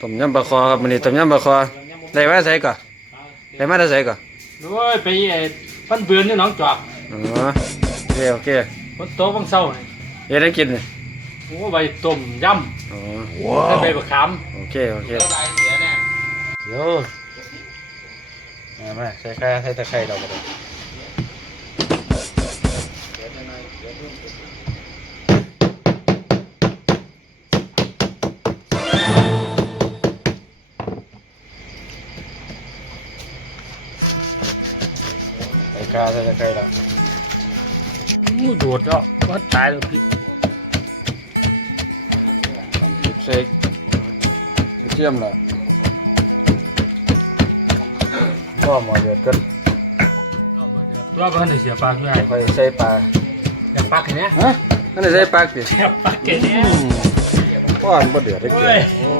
ต้มยำปลาคอครับมื้อนี้ต้มยำปลาคอได้มาใส่ก่อนได้มาได้ใส่ก่อนโอ้ยไปไอ้พันเบือนนี่หน้องจอกอ๋อโอเคโอเคฝนตกบางเช้านี่เฮ็ดให้กินนี่โอ้ใบต้มยอ๋อำได้ใบบักขามโอเคโอเคเดี๋ยวมามาใส่ไข่ใส่ตะไคร้เราก็ได้าวใส่ตะไคร้เราอู้โดดแล้วว่าตายแล้วพี่ทำพริกใส่กระเทียมละก็หมอเดือดกันตัวก็ให้เสียปากด้วยค่อยใส่ปลาอยากปักเห็นไหมฮะนั่นได้ใส่ปลาสิอยากปักเห็นไหมป้อนบ่เดือดได้โอ้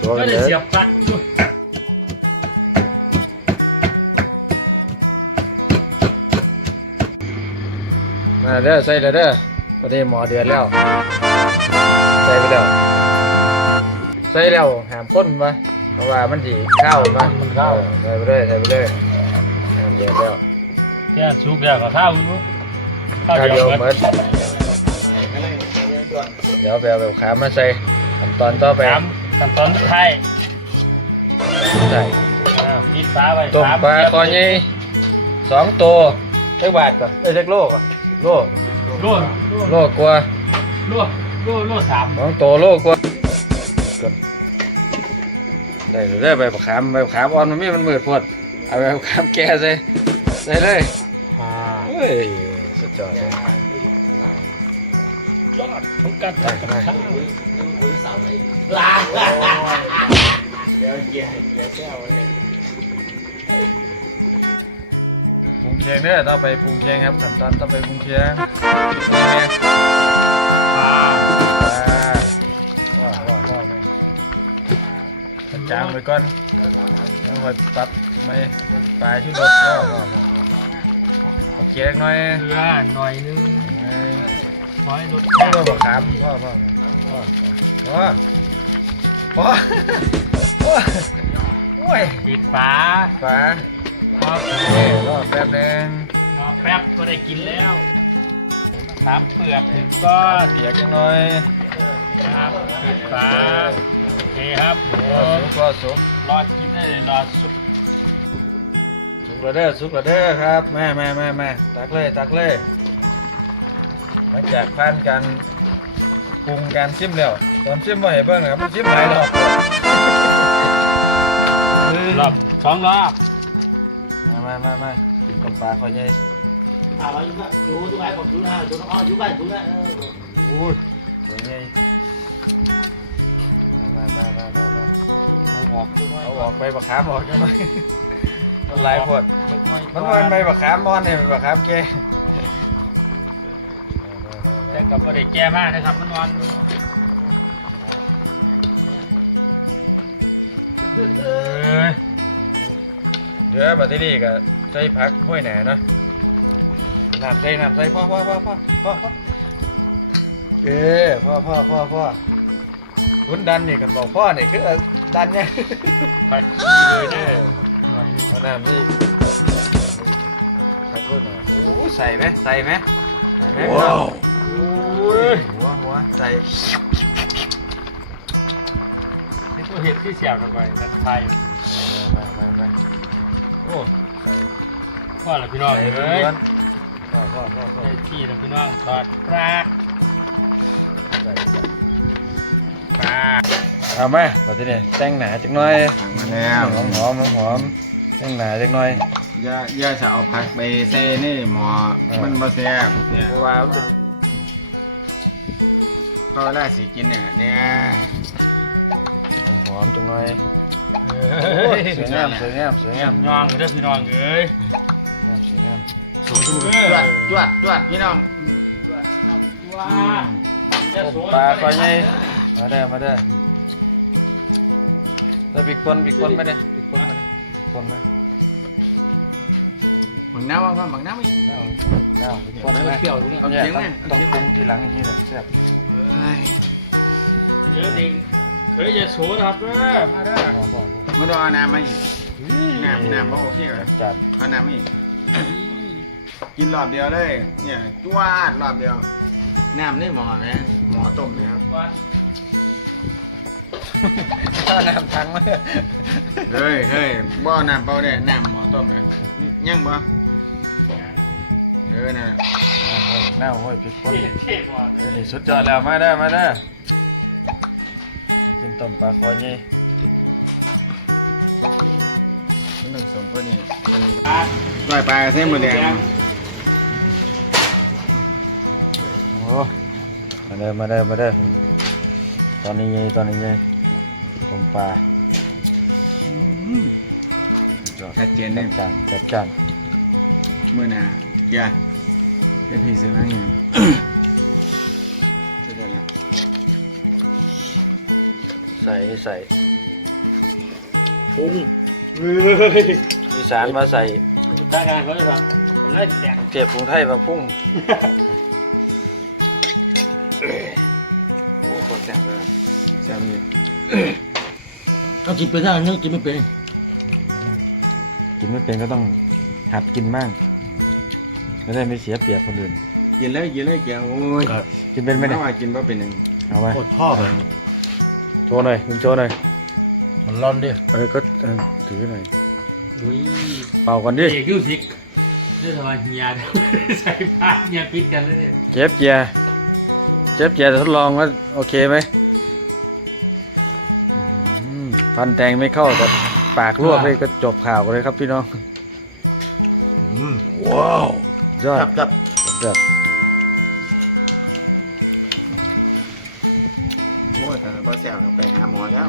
เกี่ยยวโอ้ตัวก็กันได้เด้เสียอปักด้วย มาเด้อใส่เด้อเด้อบ่ได้หมอเดือดแล้ว ใส่ไปแล้วใส่แล้วหามข้นมาเพราะว่ามันสิข้าวมามันข้าวใส่ไปเลยใส่ไปเลยหามเดือดแล้วแค่สุกแล้วก็ข้าวอยู่ข้าวข้าวเดีเดียยววหหมมดดเดี๋ยวไปเอาแบบขามมาใส่ขั้นตอนต่อไปสามขั้นตอนสุดท้ายใส่อ่าปิดฝาไว้ต้มสามปลาคอใหญ่สองตัวเล็กบาทก่อนเอ้ยเล็กโลก่อน โลโลดโลกว่าโลดโลดโลดสามสองตัวโลกว่าก่อนได้เลยได้ใบมะขามใบมะขามอ่อนมันมีมันมืดพอดเอาใบมะขามแก่ใส่ใส่เลยอ่าเฮ้ยสุดยอดเลยยอดทุกการตัดกับข้าว ปรุงเคียงเด้อต่องไปปรุงเคียงครับขั้นตอนต่องไปปรุงเคียงอ่าว้าวว้าวว้าวจางไปก่อนแล้วค่อยปรับไม่ปลายชุดรถก็ก็โอเคเล็กน้อยเกลือหน่อยนึงน้อยลดพ่อแค่ก็บอกขามพ่อพ่อพ่อพ่อพ่อพ่อโอ้ยปิดฝาฝา ครับเอ้ยรอแป๊บนึงรอแป๊บก็ได้กินแล้วสามเปลือกถึงก้อนเปียกจังหน่อยนะครับปิดฝาโอเคครับผโอ้มสุกก็สุกรอกินได้เลยรอสุกสุกระเด้อสุกระเด้อครับแม่แม่แม่แม่ตักเลยตักเลยหลังจากผ่านการปรุงการชิมแล้วตอนชิมมาให้เบิ่งนะครับมันชิมหลายรอบรอบสองรอบ มามามามากินต้มปลาคอยใหญ่ à bảo chúng ta chú chú gái còn chú nào chú nó chú gái chú gái อู้ยคอยใหญ่มามามามามาเอาออกด้วยเอาออกไปบักขามออกจังไหมมันหลายพดจักหอยมันมันไปบักขามมอนเนี่ยบักขามแกแต่กับประเด็แก้มากนะครับมันวันเอ้ย เดี๋ยวบัดนี้ก็ใส่ผักห้วยแหน่เนาะน้ำใส่น้ำใส่พ่อพ่อพ่อพ่อพ่อพ่อเอ้พ่อพ่อพ่อพ่อคุณดันนี่กันบอกพ่อนี่คือดันเนี่ยผัดชีเลยเด้อหน่อยนึงเอาน้ำนี่ผักด้วยหน่อยโอ้ใส่ไหมใส่ไหมใส่ไหมว้าวหัวหัวใส่นี่ตัวเห็ดที่เสียบลงไปนั่นไทยมามามาโอ้ใส่พ่อหรือพี่น้องใส่เลล้ยวนพ่อพ่อพ่อพ่อไอ้ที่หรือพี่น้องทอดปลาใส่ปลาเอาไหมบัดนี้แต่งหนาจังหน่อยแล้วหอมหอมหอมหอมแต่งหนาจังหน่อยอย่าอย่าจะเอาผักไปใส่นี่หมอเออมันบ่แซ่บเนี่ยเพราะว่ามันเป็นก็แรกสิกินเนี่ยเนี่ยหอมหอมจังหน่อยเฮ้ย สวยงามสวยงามสวยงามย่องเด้อพี่น้องเอ้ยสวยงามสูสูจวดจวดจวดพี่น้องว้าอืมมันจะสวยปลาปลาใหญ่มาเด้อมาเด้อแล้วปีกคนปีกคนไม่ได้ปีกคนไม่ได้ปีกคนไหมบังน้ำว่าบังน้ำอีกน่าน่าปีกคนไหมเปรี้ยวตรงนี้เอาเนี่ยเคียงต้องไหมเอาต้องเคียงปรุงไหมทีหลังอย่างนี้แหละแซ่บเฮ้ยเยอะจริงเคยจะโชว์นะครับเด้อมาเด้อ พอพอพอมาดูเอาน้ำมาอีกน้ำน้ำบ่โอเคเลยจัดเอาน้ำมาอีกกินรอบเดียวเลย เนี่ยจวดรอบเดียว น้ำในหม้อนะหม้อต้มนะครับวันถ้าน้ำทั้งมาเฮ้ยเฮ้ยบ่น้ำเปล่าเนี่ยน้ำหม้อต้มนะยังบ่เออน่ะอ่าเฮ้ยหน้าเฮ้ยพริกป่นเทพว่ะเป็นนี่สุดยอดแล้วมาเด้อมาเด้อมากินต้มปลาคอนี่ มันต้องสมพอดีอะลอยปลาเส้นหมูแดงโอ้มาเด้อมาเด้อมาเด้อตอนนี้ไงตอนนี้ไงต้มปลาสุดยอดชัดเจนจัเนี่ยดจานจัดจานมือหนาเกียร์เดี๋ยวพี่ซื้อมาให้เสร็จแล้วใส่ใส่พุง เฮ้ยอีสานมาใส่ตาการเขาจะทำคนได้แดงเทียบกรุงไทยบางพุ่งโอ้โคตรแซ่บเลยแซ่บนี่เอากินเป็นได้ยังกินไม่เป็นกินไม่เป็นก็ต้องหัดกินบ้างจะได้ไม่เสียเปรียบคนอื่น กินเลยกินเลยเกียร์โอ้ยกินเป็นไหมไม่เนี่ได้ยว่ากินว่าเป็นหนึ่งเอาไปโคตรชอบเลยโชว์หน่อยคุณโชว์หน่อย มันร้อนดิเออก็เออถือหน่อยอุ้ยเป่าก่อนดิเอกยูสิกเรื่องอะไรเฮียใส่ผ้าเฮียปิดกันเลยเนี่ยเจฟเจียร์เจฟเจียร์ทดลองว่าโอเคไหมอื้อหือฟันแทงไม่เข้าแต่ปากลวกเลยก็จบข่าวเลยครับพี่น้องว้าวยอดจับจับยอดโอ้ยแต่พอแซ่บก็ไปหาหมอแล้ว